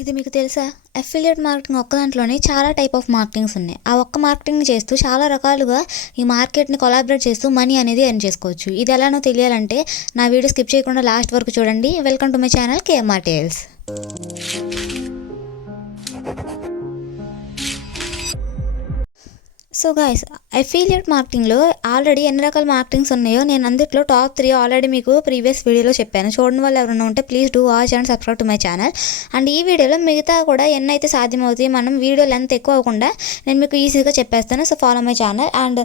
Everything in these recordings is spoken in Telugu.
ఇది మీకు తెలుసా? అఫిలియేట్ మార్కెటింగ్ ఒక్క దాంట్లోనే చాలా టైప్ ఆఫ్ మార్కెటింగ్స్ ఉన్నాయి. ఆ ఒక్క మార్కెటింగ్ చేస్తూ చాలా రకాలుగా ఈ మార్కెట్‌ని కొలాబరేట్ చేస్తూ మనీ అనేది ఎర్న్ చేసుకోవచ్చు. ఇది ఎలానో తెలియాలంటే నా వీడియో స్కిప్ చేయకుండా లాస్ట్ వరకు చూడండి. Welcome to my channel KMR tales. So guys, affiliate మార్కెటింగ్లో ఆల్రెడీ ఎన్ని రకాల మార్కెటింగ్స్ ఉన్నాయో నేను అందులో టాప్ 3 ఆల్రెడీ మీకు ప్రీవియస్ వీడియోలో చెప్పాను. చూడని వాళ్ళు ఎవరైనా ఉంటే please do watch and subscribe to my channel. And ఈ వీడియోలో మిగతా కూడా ఎన్నైతే సాధ్యమవుతాయి, మనం వీడియో లెంత్ ఎక్కువ అవ్వకుండా నేను మీకు ఈజీగా చెప్పేస్తాను. So follow my channel. And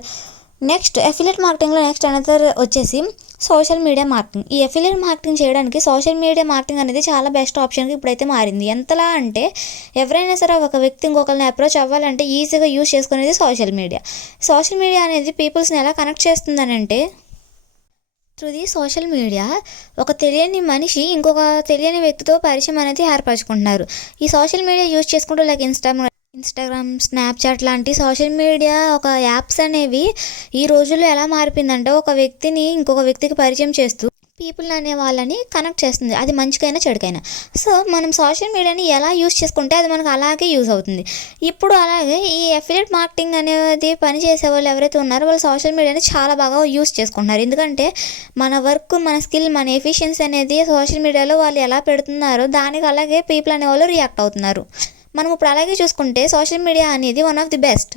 next affiliate మార్కెటింగ్లో నెక్స్ట్ అనదర్ వచ్చేసి సోషల్ మీడియా మార్కెటింగ్. ఈ అఫిలియేట్ మార్కెటింగ్ చేయడానికి సోషల్ మీడియా మార్కెటింగ్ అనేది చాలా బెస్ట్ ఆప్షన్గా ఇప్పుడైతే మారింది. ఎంతలా అంటే ఎవరైనా సరే ఒక వ్యక్తి ఇంకొకరిని అప్రోచ్ అవ్వాలంటే ఈజీగా యూజ్ చేసుకునేది సోషల్ మీడియా. సోషల్ మీడియా అనేది పీపుల్స్ని ఎలా కనెక్ట్ చేస్తుందనంటే త్రూ ది సోషల్ మీడియా ఒక తెలియని మనిషి ఇంకొక తెలియని వ్యక్తితో పరిచయం అనేది ఏర్పరచుకుంటున్నారు. ఈ సోషల్ మీడియా యూజ్ చేసుకుంటూ లైక్ ఇన్స్టాగ్రామ్, స్నాప్చాట్ లాంటి సోషల్ మీడియా ఒక యాప్స్ అనేవి ఈ రోజుల్లో ఎలా మారిపోయిందంటే ఒక వ్యక్తిని ఇంకొక వ్యక్తికి పరిచయం చేస్తూ పీపుల్ అనే వాళ్ళని కనెక్ట్ చేస్తుంది. అది మంచికైనా చెడుకైనా. సో మనం సోషల్ మీడియాని ఎలా యూజ్ చేసుకుంటే అది మనకు అలాగే యూజ్ అవుతుంది. ఇప్పుడు అలాగే ఈ అఫిలియేట్ మార్కెటింగ్ అనేది పని చేసే వాళ్ళు ఎవరైతే ఉన్నారో వాళ్ళు సోషల్ మీడియాని చాలా బాగా యూజ్ చేసుకుంటున్నారు. ఎందుకంటే మన వర్క్, మన స్కిల్, మన ఎఫిషియన్సీ అనేది సోషల్ మీడియాలో వాళ్ళు ఎలా పెడుతున్నారో దానికి అలాగే పీపుల్ అనేవాళ్ళు రియాక్ట్ అవుతున్నారు. మనం ఇప్పుడు అలాగే చూసుకుంటే సోషల్ మీడియా అనేది వన్ ఆఫ్ ది బెస్ట్.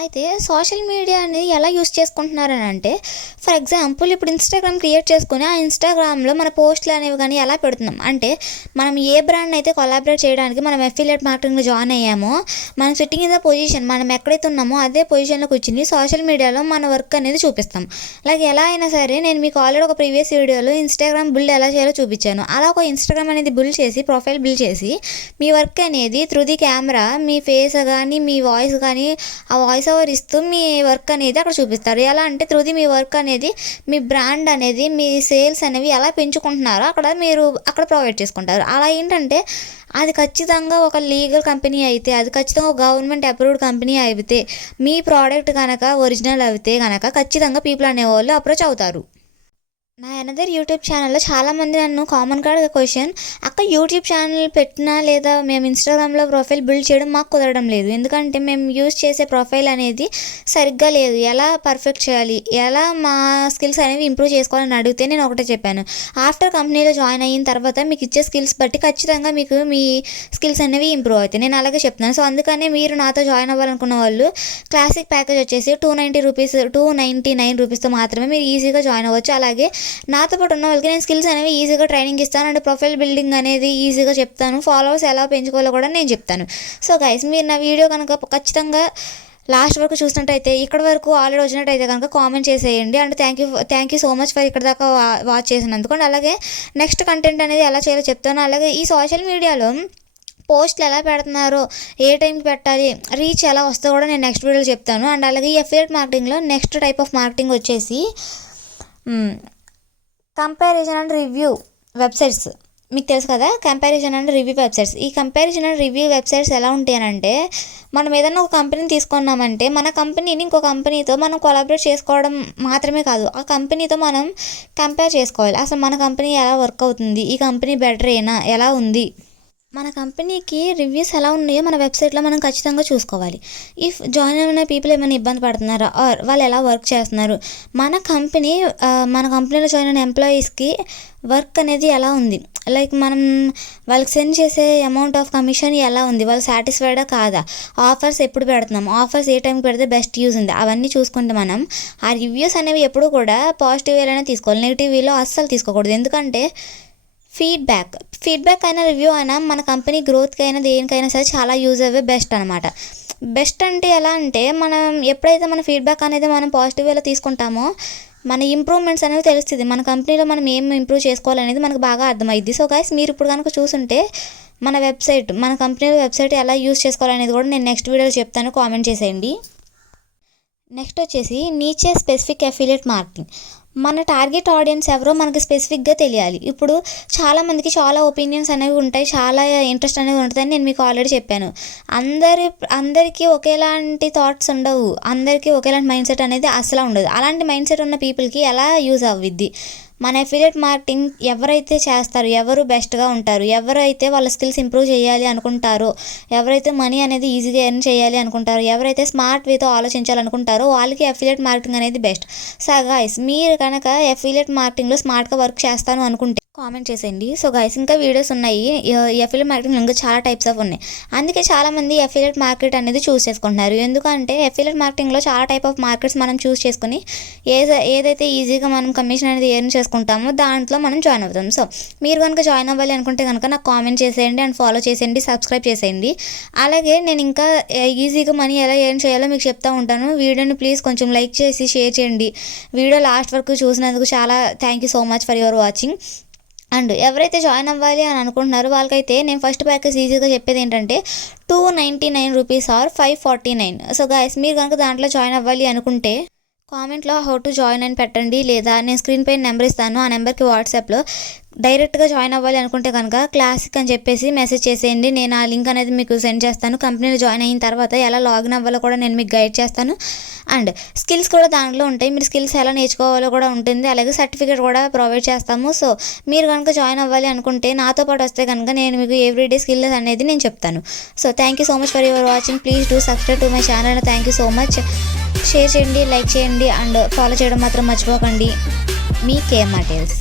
అయితే సోషల్ మీడియాని ఎలా యూస్ చేసుకుంటున్నారని అంటే ఫర్ ఎగ్జాంపుల్ ఇప్పుడు ఇన్స్టాగ్రామ్ క్రియేట్ చేసుకుని ఆ ఇన్స్టాగ్రామ్లో మన పోస్టులు అనేవి కానీ ఎలా పెడుతున్నాం అంటే మనం ఏ బ్రాండ్ అయితే కొలాబరేట్ చేయడానికి మనం అఫిలియేట్ మార్కెటింగ్లో జాయిన్ అయ్యామో మనం సిట్టింగ్ ఇన్ ద పొజిషన్, మనం ఎక్కడైతే ఉన్నామో అదే పొజిషన్లో కూర్చుని సోషల్ మీడియాలో మన వర్క్ అనేది చూపిస్తాం. అలాగే ఎలా అయినా సరే నేను మీకు ఆల్రెడీ ఒక ప్రీవియస్ వీడియోలో ఇన్స్టాగ్రామ్ బిల్డ్ ఎలా చేయాలో చూపించాను. అలా ఒక ఇన్స్టాగ్రామ్ అనేది బిల్డ్ చేసి ప్రొఫైల్ బిల్డ్ చేసి మీ వర్క్ అనేది through the camera me face కానీ మీ వాయిస్ కానీ ఆ వాయిస్ ఓవర్ ఇస్తూ మీ వర్క్ అనేది అక్కడ చూపిస్తారు. ఎలా అంటే త్రూ ది మీ వర్క్ అనేది మీ బ్రాండ్ అనేది మీ సేల్స్ అనేవి ఎలా పెంచుకుంటున్నారో మీరు అక్కడ ప్రొవైడ్ చేసుకుంటారు. అలా ఏంటంటే అది ఖచ్చితంగా ఒక లీగల్ కంపెనీ అయితే, అది ఖచ్చితంగా ఒక గవర్నమెంట్ అప్రూవ్డ్ కంపెనీ అయితే, మీ ప్రోడక్ట్ కనుక ఒరిజినల్ అయితే కనుక ఖచ్చితంగా పీపుల్ అనేవాళ్ళు అప్రోచ్ అవుతారు. నా అనదర్ యూట్యూబ్ ఛానల్లో చాలామంది నన్ను కామన్గా క్వశ్చన్, అక్క యూట్యూబ్ ఛానల్ పెట్టినా లేదా మేము ఇన్స్టాగ్రామ్లో ప్రొఫైల్ బిల్డ్ చేయడం మాకు కుదరడం లేదు, ఎందుకంటే మేము యూజ్ చేసే ప్రొఫైల్ అనేది సరిగ్గా లేదు, ఎలా పర్ఫెక్ట్ చేయాలి, ఎలా మా స్కిల్స్ అనేవి ఇంప్రూవ్ చేసుకోవాలని అడిగితే నేను ఒకటే చెప్పాను, ఆఫ్టర్ కంపెనీలో జాయిన్ అయిన తర్వాత మీకు ఇచ్చే స్కిల్స్ బట్టి ఖచ్చితంగా మీకు మీ స్కిల్స్ అనేవి ఇంప్రూవ్ అవుతాయి. నేను అలాగే చెప్తున్నాను. సో అందుకనే మీరు నాతో జాయిన్ అవ్వాలనుకున్న వాళ్ళు క్లాసిక్ ప్యాకేజ్ వచ్చేసి $299 మాత్రమే మీరు ఈజీగా జాయిన్ అవ్వచ్చు. అలాగే నాతో పాటు ఉన్న వాళ్ళకి నేను స్కిల్స్ అనేవి ఈజీగా ట్రైనింగ్ ఇస్తాను అండ్ ప్రొఫైల్ బిల్డింగ్ అనేది ఈజీగా చెప్తాను, ఫాలోవర్స్ ఎలా పెంచుకోవాలో కూడా నేను చెప్తాను. సో గైస్, మీరు నా వీడియో కనుక ఖచ్చితంగా లాస్ట్ వరకు చూసినట్టయితే, ఇక్కడ వరకు ఆల్రెడీ వచ్చినట్టయితే కనుక కామెంట్ చేసేయండి. And thank you so much for ఇక్కడ దాకా వాచ్ చేసినందుకు. అండ్ అలాగే నెక్స్ట్ కంటెంట్ అనేది ఎలా చేయాలో చెప్తాను. అలాగే ఈ సోషల్ మీడియాలో పోస్టులు ఎలా పెడుతున్నారో, ఏ టైంకి పెట్టాలి, రీచ్ ఎలా వస్తుందో కూడా నేను నెక్స్ట్ వీడియోలో చెప్తాను. అండ్ అలాగే ఈ అఫిలియేట్ మార్కెటింగ్లో నెక్స్ట్ టైప్ ఆఫ్ మార్కెటింగ్ వచ్చేసి కంపారిజన్ అండ్ రివ్యూ వెబ్సైట్స్. మీకు తెలుసు కదా, కంపారిజన్ అండ్ రివ్యూ వెబ్సైట్స్. ఈ కంపారిజన్ అండ్ రివ్యూ వెబ్సైట్స్ ఎలా ఉంటాయనంటే మనం ఏదైనా ఒక కంపెనీని తీసుకున్నామంటే మన కంపెనీని ఇంకో కంపెనీతో మనం కొలాబరేట్ చేసుకోవడం మాత్రమే కాదు, ఆ కంపెనీతో మనం కంపేర్ చేసుకోవాలి. అసలు మన కంపెనీ ఎలా వర్క్ అవుతుంది, ఈ కంపెనీ బెటర్ ఏనా, ఎలా ఉంది, మన కంపెనీకి రివ్యూస్ ఎలా ఉన్నాయో మన వెబ్సైట్లో మనం ఖచ్చితంగా చూసుకోవాలి. ఇఫ్ జాయిన్ అయిన పీపుల్ ఏమైనా ఇబ్బంది పడుతున్నారా ఆర్ వాళ్ళు ఎలా వర్క్ చేస్తున్నారు, మన కంపెనీలో జాయిన్ అయిన ఎంప్లాయీస్కి వర్క్ అనేది ఎలా ఉంది, లైక్ మనం వాళ్ళకి సెండ్ చేసే అమౌంట్ ఆఫ్ కమిషన్ ఎలా ఉంది, వాళ్ళు సాటిస్ఫైడా కాదా, ఆఫర్స్ ఎప్పుడు పెడుతున్నాం, ఆఫర్స్ ఏ టైంకి పెడితే బెస్ట్ యూజ్ ఉంది, అవన్నీ చూసుకుంటే మనం ఆ రివ్యూస్ అనేవి ఎప్పుడు కూడా పాజిటివ్ వేలోనే తీసుకోవాలి, నెగిటివ్ వేలో అస్సలు తీసుకోకూడదు. ఎందుకంటే ఫీడ్బ్యాక్ అయినా రివ్యూ అయినా మన కంపెనీ గ్రోత్కి అయినా దేనికైనా సరే చాలా యూజ్ అయ్యే బెస్ట్ అనమాట. బెస్ట్ అంటే ఎలా అంటే మనం ఎప్పుడైతే మన ఫీడ్బ్యాక్ అనేది మనం పాజిటివ్ వేలో తీసుకుంటామో మన ఇంప్రూవ్మెంట్స్ అనేవి తెలుస్తుంది, మన కంపెనీలో మనం ఏం ఇంప్రూవ్ చేసుకోవాలనేది మనకు బాగా అర్థమైద్ది. సో గైస్, మీరు ఇప్పుడు కనుక చూసుంటే మన కంపెనీలో వెబ్సైట్ ఎలా యూజ్ చేసుకోవాలనేది కూడా నేను నెక్స్ట్ వీడియోలో చెప్తాను, కామెంట్ చేసేయండి. నెక్స్ట్ వచ్చేసి నీచే స్పెసిఫిక్ అఫిలియేట్ మార్కెటింగ్. మన టార్గెట్ ఆడియన్స్ ఎవరో మనకి స్పెసిఫిక్గా తెలియాలి. ఇప్పుడు చాలామందికి చాలా ఒపీనియన్స్ అనేవి ఉంటాయి, చాలా ఇంట్రెస్ట్ అనేవి ఉంటుందని నేను మీకు ఆల్రెడీ చెప్పాను. అందరికీ ఒకేలాంటి థాట్స్ ఉండవు, అందరికీ ఒకేలాంటి మైండ్ సెట్ అనేది అసలు ఉండదు. అలాంటి మైండ్ సెట్ ఉన్న పీపుల్కి ఎలా యూజ్ అవ్విద్ది, మన అఫిలియేట్ మార్కెటింగ్ ఎవరైతే చేస్తారో, ఎవరు బెస్ట్గా ఉంటారు, ఎవరైతే వాళ్ళ స్కిల్స్ ఇంప్రూవ్ చేయాలి అనుకుంటారో, ఎవరైతే మనీ అనేది ఈజీగా ఎర్న్ చేయాలి అనుకుంటారో, ఎవరైతే స్మార్ట్ వేతో ఆలోచించాలనుకుంటారో వాళ్ళకి అఫిలియేట్ మార్కెటింగ్ అనేది బెస్ట్. సో గైస్, మీరు కనుక అఫిలియేట్ మార్కెటింగ్లో స్మార్ట్గా వర్క్ చేస్తాను అనుకుంటే కామెంట్ చేసేయండి. సో గైస్, ఇంకా వీడియోస్ ఉన్నాయి. ఈ అఫిలియేట్ మార్కెటింగ్ ఇంకా చాలా టైప్స్ ఆఫ్ ఉన్నాయి. అందుకే చాలామంది అఫిలియేట్ మార్కెట్ అనేది చూస్ చేసుకుంటున్నారు. ఎందుకంటే అఫిలియేట్ మార్కెటింగ్లో చాలా టైప్ ఆఫ్ మార్కెట్స్ మనం చూస్ చేసుకుని ఏదైతే ఈజీగా మనం కమిషన్ అనేది ఎర్న్ చేసుకుంటామో దాంట్లో మనం జాయిన్ అవుతాం. సో మీరు కనుక జాయిన్ అవ్వాలి అనుకుంటే కనుక నాకు కామెంట్ చేసేయండి అండ్ ఫాలో చేసేయండి, సబ్స్క్రైబ్ చేసేయండి. అలాగే నేను ఇంకా ఈజీగా మనీ ఎలా ఎర్న్ చేయాలో మీకు చెప్తా ఉంటాను. వీడియోని ప్లీజ్ కొంచెం లైక్ చేసి షేర్ చేయండి. వీడియో లాస్ట్ వరకు చూసినందుకు చాలా thank you so much for your watching. And ఎవరైతే జాయిన్ అవ్వాలి అని అనుకుంటున్నారో వాళ్ళకైతే నేను ఫస్ట్ ప్యాకేజ్ ఈజీగా చెప్పేది ఏంటంటే 299 రూపీస్ ఆర్ 549. సో గైస్, మీరు కనుక దాంట్లో జాయిన్ అవ్వాలి అనుకుంటే కామెంట్లో హౌ టు జాయిన్ అని పెట్టండి, లేదా నేను స్క్రీన్ పైన నెంబర్ ఇస్తాను, ఆ నెంబర్కి వాట్సాప్లో డైరెక్ట్గా జాయిన్ అవ్వాలి అనుకుంటే కనుక క్లాసిక్ అని చెప్పేసి మెసేజ్ చేసేయండి. నేను ఆ లింక్ అనేది మీకు సెండ్ చేస్తాను. కంపెనీలో జాయిన్ అయిన తర్వాత ఎలా లాగిన్ అవ్వాలో కూడా నేను మీకు గైడ్ చేస్తాను. అండ్ స్కిల్స్ కూడా దాంట్లో ఉంటాయి. మీరు స్కిల్స్ ఎలా నేర్చుకోవాలో కూడా ఉంటుంది. అలాగే సర్టిఫికేట్ కూడా ప్రొవైడ్ చేస్తాము. సో మీరు కనుక జాయిన్ అవ్వాలి అనుకుంటే నాతో పాటు వస్తే కనుక నేను మీకు ఎవ్రీడే స్కిల్స్ అనేది నేను చెప్తాను. So thank you so much for your watching. Please do subscribe to my channel. Thank you so much. Share చేయండి, లైక్ చేయండి అండ్ ఫాలో చేయడం మాత్రం మర్చిపోకండి. మీ కేఎంఆర్ టేల్స్.